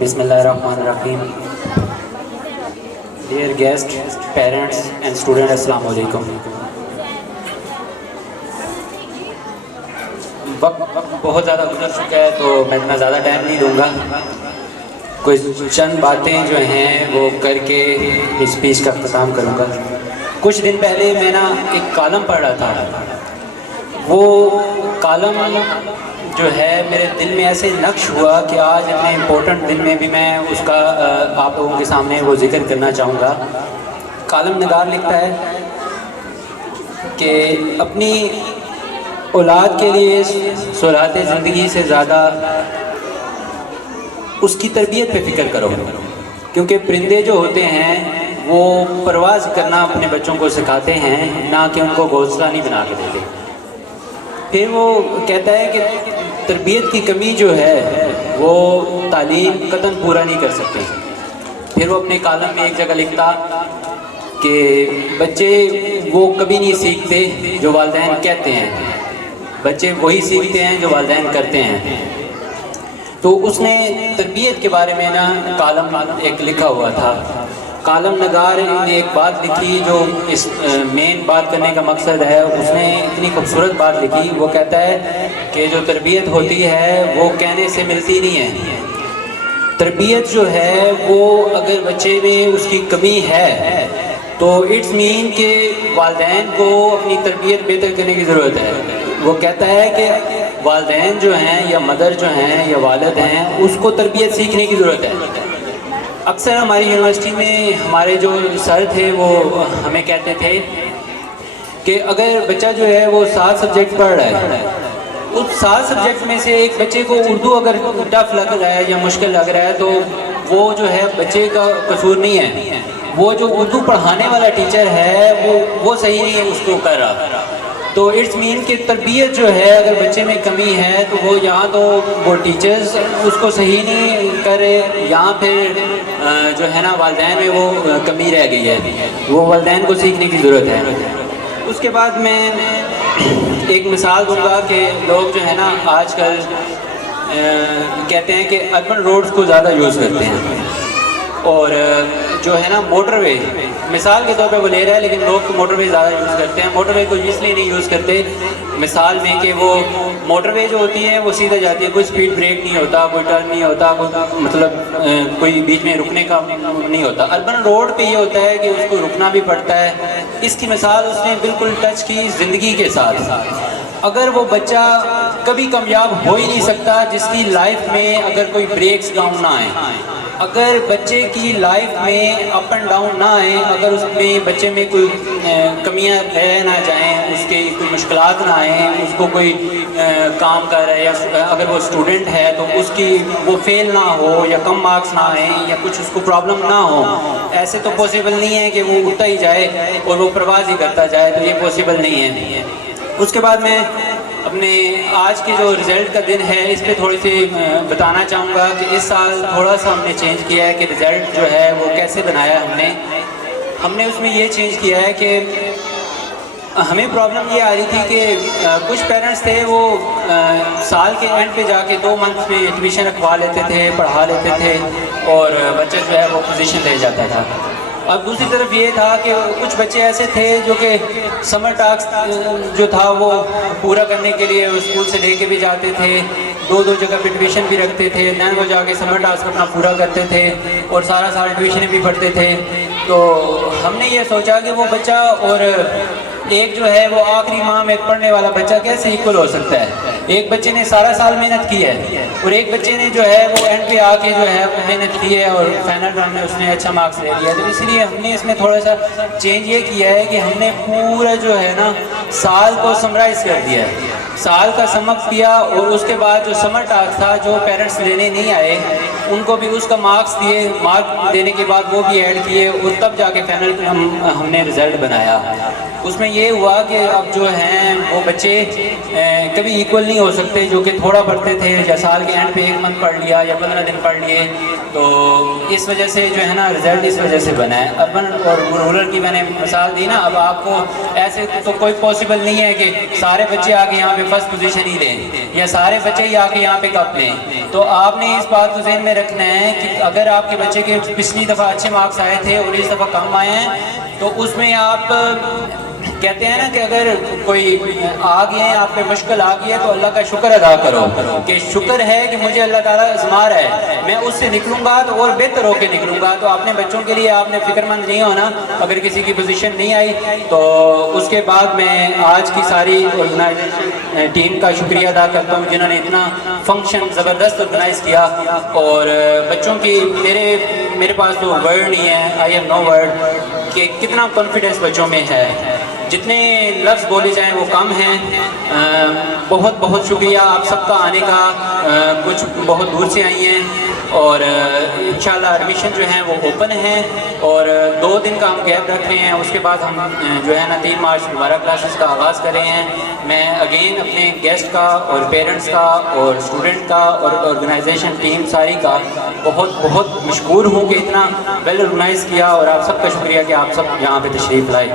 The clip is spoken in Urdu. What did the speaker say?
Bismillahirrahmanirrahim. Dear guests, parents and students, Assalamu alaikum. وقت بہت زیادہ گزر چکا ہے تو میں اتنا زیادہ ٹائم نہیں دوں گا. کچھ چند باتیں جو ہیں وہ کر کے اسپیچ کا اختتام کروں گا. کچھ دن پہلے میں ایک کالم پڑھ رہا تھا. وہ کالم جو ہے میرے دل میں ایسے نقش ہوا کہ آج اتنے امپورٹنٹ دن میں بھی میں اس کا آپ لوگوں کے سامنے وہ ذکر کرنا چاہوں گا. کالم نگار لکھتا ہے کہ اپنی اولاد کے لیے سہولات زندگی سے زیادہ اس کی تربیت پہ فکر کرو، کیونکہ پرندے جو ہوتے ہیں وہ پرواز کرنا اپنے بچوں کو سکھاتے ہیں، نہ کہ ان کو گھونسلہ نہیں بنا کے دیتے. پھر وہ کہتا ہے کہ تربیت کی کمی جو ہے وہ تعلیم قطعاً پورا نہیں کر سکتے. پھر وہ اپنے کالم میں ایک جگہ لکھتا کہ بچے وہ کبھی نہیں سیکھتے جو والدین کہتے ہیں، بچے وہی سیکھتے ہیں جو والدین کرتے ہیں. تو اس نے تربیت کے بارے میں کالم ایک لکھا ہوا تھا. کالم نگار نے ایک بات لکھی جو اس مین بات کرنے کا مقصد ہے. اس نے اتنی خوبصورت بات لکھی. وہ کہتا ہے کہ جو تربیت ہوتی ہے وہ کہنے سے ملتی نہیں ہے. تربیت جو ہے وہ اگر بچے میں اس کی کمی ہے تو اٹس مین کہ والدین کو اپنی تربیت بہتر کرنے کی ضرورت ہے. وہ کہتا ہے کہ والدین جو ہیں یا مدر جو ہیں یا والد ہیں اس کو تربیت سیکھنے کی ضرورت ہے. اکثر ہماری یونیورسٹی میں ہمارے جو سر تھے وہ ہمیں کہتے تھے کہ اگر بچہ جو ہے وہ 7 سبجیکٹ پڑھ رہا ہے، اس 7 سبجیکٹ میں سے ایک بچے کو اردو اگر ٹف لگ رہا ہے یا مشکل لگ رہا ہے تو وہ جو ہے بچے کا قصور نہیں ہے، وہ جو اردو پڑھانے والا ٹیچر ہے وہ صحیح نہیں ہے اس کو کر رہا. تو اٹس مین کہ تربیت جو ہے اگر بچے میں کمی ہے تو وہ یہاں تو وہ ٹیچرز اس کو صحیح نہیں کر رہے، یہاں پھر جو ہے والدین میں وہ کمی رہ گئی ہے. وہ والدین کو سیکھنے کی ضرورت ہے. اس کے بعد میں ایک مثال دوں گا کہ لوگ جو ہے آج کل کہتے ہیں کہ اربن روڈز کو زیادہ یوز کرتے ہیں اور جو ہے موٹر وے مثال کے طور پہ وہ لے رہا ہے، لیکن لوگ موٹر وے زیادہ یوز کرتے ہیں. موٹر وے کو اس لیے نہیں یوز کرتے مثال میں کہ وہ موٹر وے جو ہوتی ہے وہ سیدھا جاتی ہے، کوئی سپیڈ بریک نہیں ہوتا، کوئی ٹرن نہیں ہوتا، کوئی بیچ میں رکنے کا نہیں ہوتا. اربن روڈ پہ یہ ہوتا ہے کہ اس کو رکنا بھی پڑتا ہے. اس کی مثال اس نے بالکل ٹچ کی زندگی کے ساتھ. اگر وہ بچہ کبھی کامیاب ہو ہی نہیں سکتا جس کی لائف میں اگر کوئی بریکس ڈاؤن نہ آئے، اگر بچے کی لائف میں اپ اینڈ ڈاؤن نہ آئیں، اگر اس میں بچے میں کوئی کمیاں رہ نہ جائیں، اس کے کوئی مشکلات نہ آئیں، اس کو کوئی کام کر رہا ہے یا اگر وہ اسٹوڈنٹ ہے تو اس کی وہ فیل نہ ہو یا کم مارکس نہ آئیں یا کچھ اس کو پرابلم نہ ہو، ایسے تو پاسبل نہیں ہے کہ وہ اٹھتا ہی جائے اور وہ پرواز ہی کرتا جائے، تو یہ پاسبل نہیں ہے. اس کے بعد میں اپنے آج کے جو رزلٹ کا دن ہے اس پہ تھوڑی سی بتانا چاہوں گا کہ اس سال تھوڑا سا ہم نے چینج کیا ہے کہ رزلٹ جو ہے وہ کیسے بنایا. ہم نے اس میں یہ چینج کیا ہے کہ ہمیں پرابلم یہ آ رہی تھی کہ کچھ پیرنٹس تھے وہ سال کے اینڈ پہ جا کے 2 منتھ میں ایڈمیشن رکھوا لیتے تھے، پڑھا لیتے تھے اور بچہ جو ہے وہ پوزیشن لے جاتا تھا. اب دوسری طرف یہ تھا کہ کچھ بچے ایسے تھے جو کہ سمر ٹاسک جو تھا وہ پورا کرنے کے لیے اسکول سے لے کے بھی جاتے تھے، 2 جگہ پہ ٹیوشن بھی رکھتے تھے، دین وہ جا کے سمر ٹاسک اپنا پورا کرتے تھے اور سارا سال ٹیوشنیں بھی پڑھتے تھے. تو ہم نے یہ سوچا کہ وہ بچہ اور ایک جو ہے وہ آخری ماہ میں پڑھنے والا بچہ کیسے ایکول ہو سکتا ہے. ایک بچے نے سارا سال محنت کی ہے اور ایک بچے نے جو ہے وہ اینڈ پہ آ کے جو ہے محنت کی ہے اور فائنل رن میں اس نے اچھا مارکس لے لیا. تو اس لیے ہم نے اس میں تھوڑا سا چینج یہ کیا ہے کہ ہم نے پورا جو ہے سال کو سمرائز کر دیا ہے، سال کا سمک کیا اور اس کے بعد جو سمر ٹاسک تھا جو پیرنٹس لینے نہیں آئے ان کو بھی اس کا مارکس دیے، مارک دینے کے بعد وہ بھی ایڈ کیے اور تب جا کے فائنل ہم نے رزلٹ بنایا. اس میں یہ ہوا کہ اب جو ہیں وہ بچے کبھی ایکول نہیں ہو سکتے، جو کہ تھوڑا پڑھتے تھے یا سال کے اینڈ پہ 1 منتھ پڑھ لیا یا 15 دن پڑھ لیے، تو اس وجہ سے جو ہے نا رزلٹ اس وجہ سے بنا ہے۔ اربن اور رورل کی میں نے مثال دی نا، اب آپ کو ایسے تو کوئی پاسبل نہیں ہے کہ سارے بچے آ کے یہاں پہ فرسٹ پوزیشن ہی لیں یا سارے بچے ہی آ کے یہاں پہ کپ لیں، تو آپ نے اس بات کو ذہن میں رکھنا ہے کہ اگر آپ کے بچے کے پچھلی دفعہ اچھے مارکس آئے تھے اور اس دفعہ کم آئے ہیں، تو اس میں آپ کہتے ہیں نا کہ اگر کوئی آ گئے ہیں آپ پہ مشکل آ گئی ہے تو اللہ کا شکر ادا کرو کہ شکر ہے کہ مجھے اللہ تعالیٰ آزما رہا ہے، میں اس سے نکلوں گا تو اور بہتر ہو کے نکلوں گا۔ تو اپنے بچوں کے لیے آپ نے فکر مند نہیں ہونا، اگر کسی کی پوزیشن نہیں آئی تو اس کے بعد میں آج کی ساری آرگنائزیشن ٹیم کا شکریہ ادا کرتا ہوں جنہوں نے اتنا فنکشن زبردست آرگنائز کیا، اور بچوں کی میرے پاس تو ورڈ نہیں ہے، آئی ہیو نو ورڈ کہ کتنا کانفیڈنس بچوں میں ہے، جتنے لفظ بولے جائیں وہ کم ہیں۔ بہت بہت شکریہ آپ سب کا آنے کا، کچھ بہت دور سے آئی ہیں، اور انشاءاللہ ایڈمیشن جو ہیں وہ اوپن ہیں، اور 2 دن کا ہم گیپ رکھ رہے ہیں، اس کے بعد ہم جو ہے نا 3 مارچ دوبارہ کلاسز کا آغاز کر رہے ہیں۔ میں اگین اپنے گیسٹ کا اور پیرنٹس کا اور اسٹوڈنٹ کا اور آرگنائزیشن ٹیم ساری کا بہت بہت مشکور ہوں کہ اتنا ویل آرگنائز کیا، اور آپ سب کا شکریہ کہ آپ سب یہاں پہ تشریف لائے۔